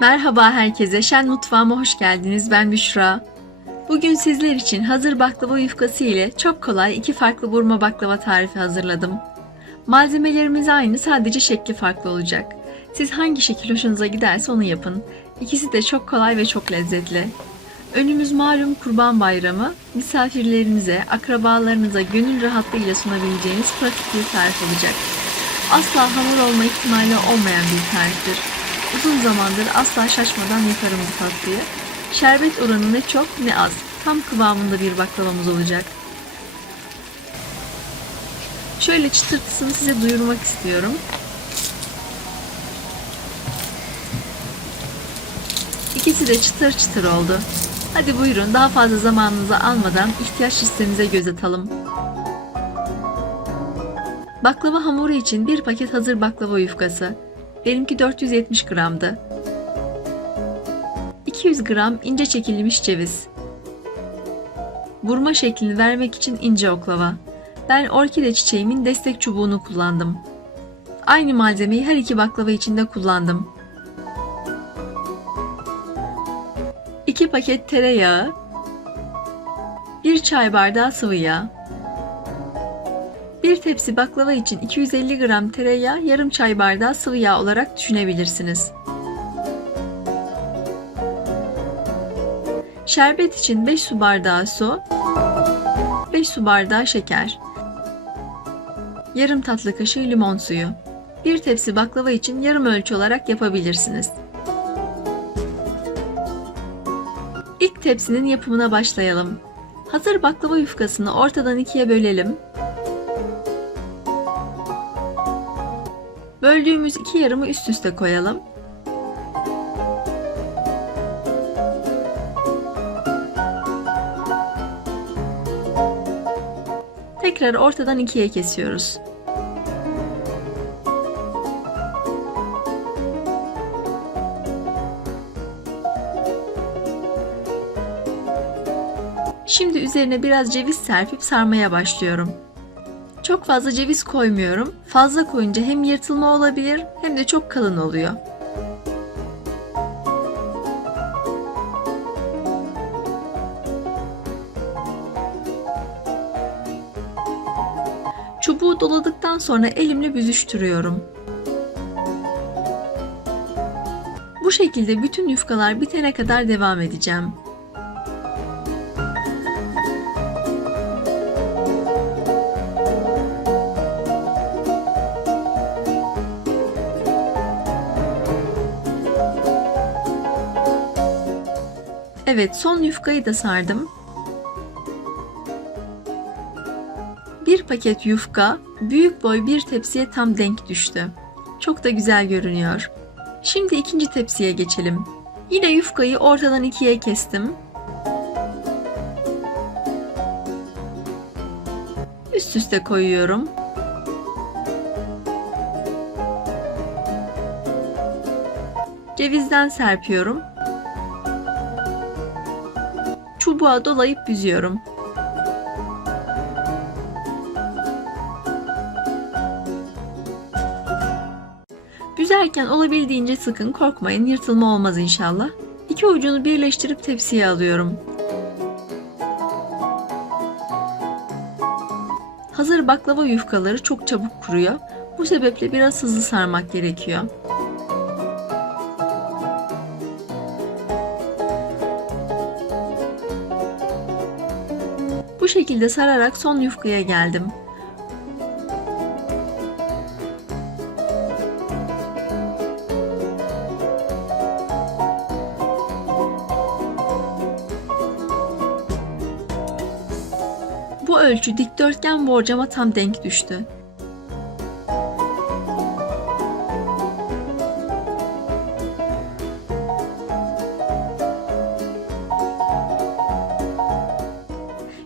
Merhaba herkese, Şen Mutfağıma hoş geldiniz. Ben Büşra. Bugün sizler için hazır baklava yufkası ile çok kolay iki farklı burma baklava tarifi hazırladım. Malzemelerimiz aynı, sadece şekli farklı olacak. Siz hangi şekil hoşunuza giderse onu yapın. İkisi de çok kolay ve çok lezzetli. Önümüz malum Kurban Bayramı. Misafirlerinize, akrabalarınıza gönül rahatlığıyla sunabileceğiniz pratik bir tarif olacak. Asla hamur olma ihtimali olmayan bir tariftir. Uzun zamandır asla şaşmadan yaparım bu tatlıyı. Şerbet oranı ne çok ne az. Tam kıvamında bir baklavamız olacak. Şöyle çıtırtısını size duyurmak istiyorum. İkisi de çıtır çıtır oldu. Hadi buyurun, daha fazla zamanınızı almadan ihtiyaç listemize göz atalım. Baklava hamuru için bir paket hazır baklava yufkası. Benimki 470 gramdı. 200 gram ince çekilmiş ceviz. Burma şeklini vermek için ince oklava. Ben orkide çiçeğimin destek çubuğunu kullandım. Aynı malzemeyi her iki baklava için de kullandım. 2 paket tereyağı, 1 çay bardağı sıvı yağ. Bir tepsi baklava için 250 gram tereyağı, yarım çay bardağı sıvı yağ olarak düşünebilirsiniz. Şerbet için 5 su bardağı su, 5 su bardağı şeker, yarım tatlı kaşığı limon suyu. Bir tepsi baklava için yarım ölçü olarak yapabilirsiniz. İlk tepsinin yapımına başlayalım. Hazır baklava yufkasını ortadan ikiye bölelim. Böldüğümüz iki yarımı üst üste koyalım. Tekrar ortadan ikiye kesiyoruz. Şimdi üzerine biraz ceviz serpip sarmaya başlıyorum. Çok fazla ceviz koymuyorum. Fazla koyunca hem yırtılma olabilir hem de çok kalın oluyor. Çubuğu doladıktan sonra elimle büzüştürüyorum. Bu şekilde bütün yufkalar bitene kadar devam edeceğim. Evet, son yufkayı da sardım. Bir paket yufka büyük boy bir tepsiye tam denk düştü. Çok da güzel görünüyor. Şimdi ikinci tepsiye geçelim. Yine yufkayı ortadan ikiye kestim. Üst üste koyuyorum. Cevizden serpiyorum. Çubuğa dolayıp büzüyorum. Büzerken olabildiğince sıkın, korkmayın, yırtılma olmaz inşallah. İki ucunu birleştirip tepsiye alıyorum. Hazır baklava yufkaları çok çabuk kuruyor. Bu sebeple biraz hızlı sarmak gerekiyor. Bu şekilde sararak son yufkaya geldim. Bu ölçü dikdörtgen borcama tam denk düştü.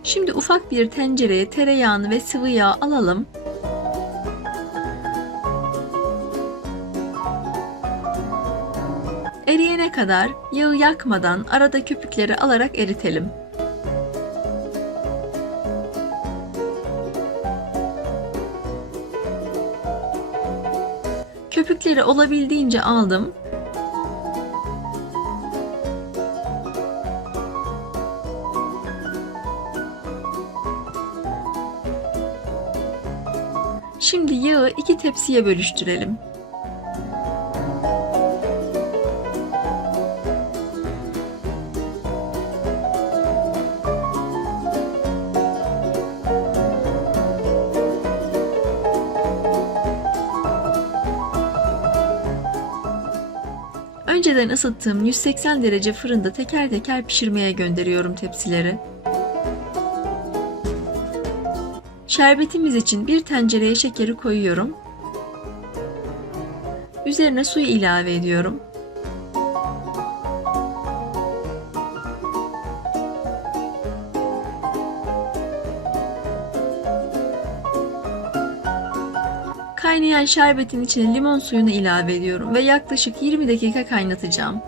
Şimdi ufak bir tencereye tereyağını ve sıvı yağ alalım. Eriyene kadar yağı yakmadan arada köpükleri alarak eritelim. Köpükleri olabildiğince aldım. Şimdi yağı 2 tepsiye bölüştürelim. Önceden ısıttığım 180 derece fırında teker teker pişirmeye gönderiyorum tepsileri. Şerbetimiz için bir tencereye şekeri koyuyorum. Üzerine suyu ilave ediyorum. Kaynayan şerbetin içine limon suyunu ilave ediyorum ve yaklaşık 20 dakika kaynatacağım.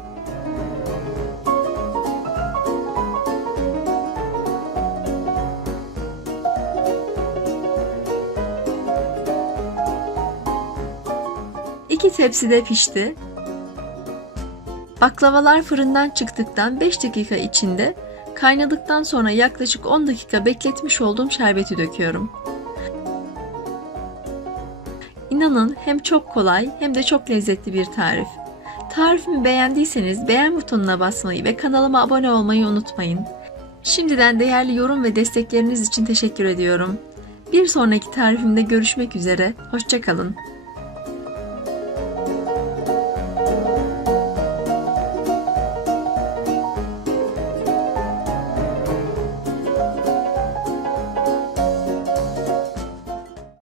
İki tepsi de pişti. Baklavalar fırından çıktıktan 5 dakika içinde kaynadıktan sonra yaklaşık 10 dakika bekletmiş olduğum şerbeti döküyorum. İnanın hem çok kolay hem de çok lezzetli bir tarif. Tarifimi beğendiyseniz beğen butonuna basmayı ve kanalıma abone olmayı unutmayın. Şimdiden değerli yorum ve destekleriniz için teşekkür ediyorum. Bir sonraki tarifimde görüşmek üzere, hoşça kalın.